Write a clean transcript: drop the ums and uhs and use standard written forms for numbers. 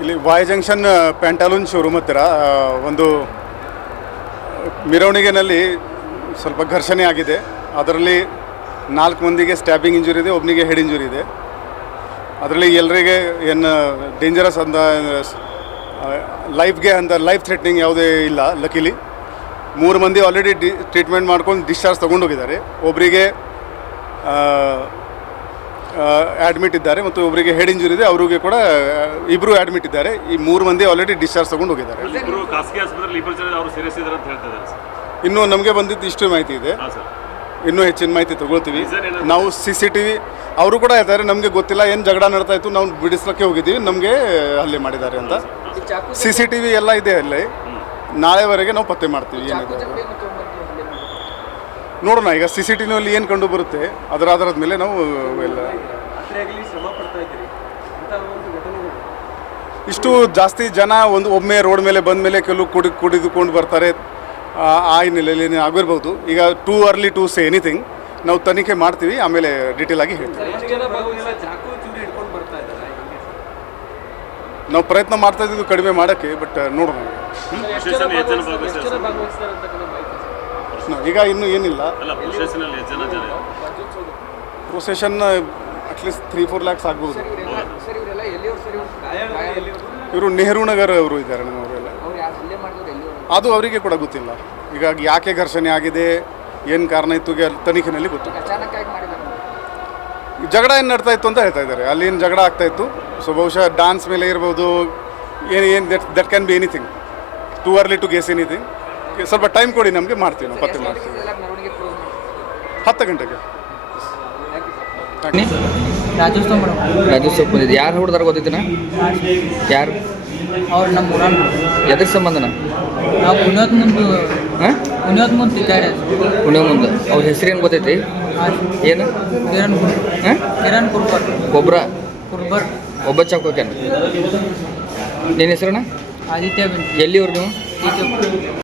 ಇಲ್ಲಿ Y junction ಪ್ಯಾಂಟಾಲೂನ್ showroom ಹತ್ತಿರ ಒಂದು ಮೆರವಣಿಗೆನಲ್ಲಿ ಸ್ವಲ್ಪ ಘರ್ಷಣೆ ಆಗಿದೆ. ಅದರಲ್ಲಿ 4 ಮಂದಿಗೆ ಸ್ಟ್ಯಾಬಿಂಗ್ ಇಂಜುರಿ ಇದೆ, ಒಬ್ಬನಿಗೆ ಹೆಡ್ ಇಂಜುರಿ ಇದೆ. ಅದರಲ್ಲಿ ಎಲ್ಲರಿಗೆ ಏನು ಡೇಂಜರಸ್ ಅಂತ ಲೈಫ್ಗೆ ಅಂತ ಲೈಫ್ ಥ್ರೆಟ್ನಿಂಗ್ ಯಾವುದೇ ಇಲ್ಲ. ಲಕಿಲಿ 3 ಮಂದಿ ಆಲ್ರೆಡಿ ಟ್ರೀಟ್ಮೆಂಟ್ ಮಾಡ್ಕೊಂಡು ಡಿಸ್ಚಾರ್ಜ್ ತೊಗೊಂಡೋಗಿದ್ದಾರೆ. ಒಬ್ಬರಿಗೆ ಅಡ್ಮಿಟ್ ಇದ್ದಾರೆ ಮತ್ತು ಒಬ್ಬರಿಗೆ ಹೆಡ್ ಇಂಜುರಿ ಇದೆ, ಅವರಿಗೆ ಕೂಡ ಇಬ್ಬರು ಅಡ್ಮಿಟ್ ಇದ್ದಾರೆ. ಈ 3 ಮಂದಿ ಆಲ್ರೆಡಿ ಡಿಸ್ಚಾರ್ಜ್ ತೊಗೊಂಡು ಹೋಗಿದ್ದಾರೆ. ಇನ್ನೂ ನಮಗೆ ಬಂದಿದ್ದು ಇಷ್ಟು ಮಾಹಿತಿ ಇದೆ, ಇನ್ನೂ ಹೆಚ್ಚಿನ ಮಾಹಿತಿ ತಗೊಳ್ತೀವಿ ನಾವು. CCTV ಅವರು ಕೂಡ ಹೇಳ್ತಾರೆ ನಮಗೆ ಗೊತ್ತಿಲ್ಲ, ಏನು ಜಗಳ ನಡ್ತಾ ಇತ್ತು, ನಾವು ಬಿಡಿಸ್ಲಿಕ್ಕೆ ಹೋಗಿದ್ದೀವಿ, ನಮಗೆ ಹಲ್ಲೆ ಮಾಡಿದ್ದಾರೆ ಅಂತ. CCTV ಎಲ್ಲ ಇದೆ ಅಲ್ಲಿ, ನಾಳೆವರೆಗೆ ನಾವು ಪತ್ತೆ ಮಾಡ್ತೀವಿ ಏನಿದೆ ನೋಡೋಣ. ಈಗ CCTVನಲ್ಲಿ ಏನು ಕಂಡು ಬರುತ್ತೆ ಅದರ ಆಧಾರದ ಮೇಲೆ ನಾವು ಎಲ್ಲ ಇಷ್ಟು ಜಾಸ್ತಿ ಜನ ಒಮ್ಮೆ ರೋಡ್ ಮೇಲೆ ಬಂದ ಮೇಲೆ ಕೆಲವು ಕುಡಿದುಕೊಂಡು ಬರ್ತಾರೆ. ಆ ಹಿನ್ನೆಲೆಯಲ್ಲಿ ಆಗಿರ್ಬೋದು. ಈಗ too early to say anything. ನಾವು ತನಿಖೆ ಮಾಡ್ತೀವಿ, ಆಮೇಲೆ ಡೀಟೇಲ್ ಆಗಿ ಹೇಳ್ತೀವಿ. ನಾವು ಪ್ರಯತ್ನ ಮಾಡ್ತಾ ಇದ್ದೀವಿ ಕಡಿಮೆ ಮಾಡೋಕ್ಕೆ, ಬಟ್ ನೋಡೋಣ. ಈಗ ಇನ್ನೂ ಏನಿಲ್ಲ. ಪ್ರೊಸೆಷನ್ ಅಟ್ಲೀಸ್ಟ್ 3-4 ಲ್ಯಾಕ್ಸ್ ಆಗ್ಬೋದು. ಇವರು ನೆಹರು ನಗರ್ ಅವರು ಇದ್ದಾರೆ ನಮ್ಮವರೆಲ್ಲ. ಅದು ಅವರಿಗೆ ಕೂಡ ಗೊತ್ತಿಲ್ಲ. ಈಗ ಯಾಕೆ ಘರ್ಷಣೆ ಆಗಿದೆ, ಏನು ಕಾರಣ ಇತ್ತು ತನಿಖೆಯಲ್ಲಿ ಗೊತ್ತು. ಜಗಳ ಏನು ನಡ್ತಾ ಇತ್ತು ಅಂತ ಹೇಳ್ತಾ ಇದ್ದಾರೆ. ಅಲ್ಲಿ ಏನು ಜಗಳ ಆಗ್ತಾ ಇತ್ತು. ಸೊ ಬಹುಶಃ ಡಾನ್ಸ್ ಮೇಲೆ ಇರ್ಬೋದು, ಏನು that can be anything. Too early to guess anything. ಸ್ವಲ್ಪ ಟೈಮ್ ಕೊಡಿ, ನಮಗೆ ಮಾಡ್ತೀವಿ, ನಾವು ಪತ್ತೆ ಮಾಡ್ತೀವಿ. 10 ಗಂಟೆಗೆ. ರಾಜ್ಯೋತ್ಸವ ಬಂದಿದ್ದು ಯಾರು ಹೊಡೆದಾರ ಗೊತ್ತೈತಿನ? ಯಾರು ಅವ್ರು ನಮ್ಮ ಊರಾನ. ಎದ್ರ ಸಂಬಂಧನ? ನಾವು ಪುಣ್ಯೋತ್ ಮುಂದೆ ತಿದ್ದಾಡ. ಪುಣ್ಯ ಮುಂದೆ ಅವ್ರ ಹೆಸರೇನು ಗೊತ್ತೈತಿ? ಏನು? ಕಿರಣ್ ಕುರ್ಬರ್. ಕುರ್ಬರ್ ಒಬ್ಬ ಚಾಕೋಕ್ಯಾನ. ನಿನ್ನ ಹೆಸರಣ್ಣ? ಆದಿತ್ಯ. ಎಲ್ಲಿವ್ರು ನೀವು?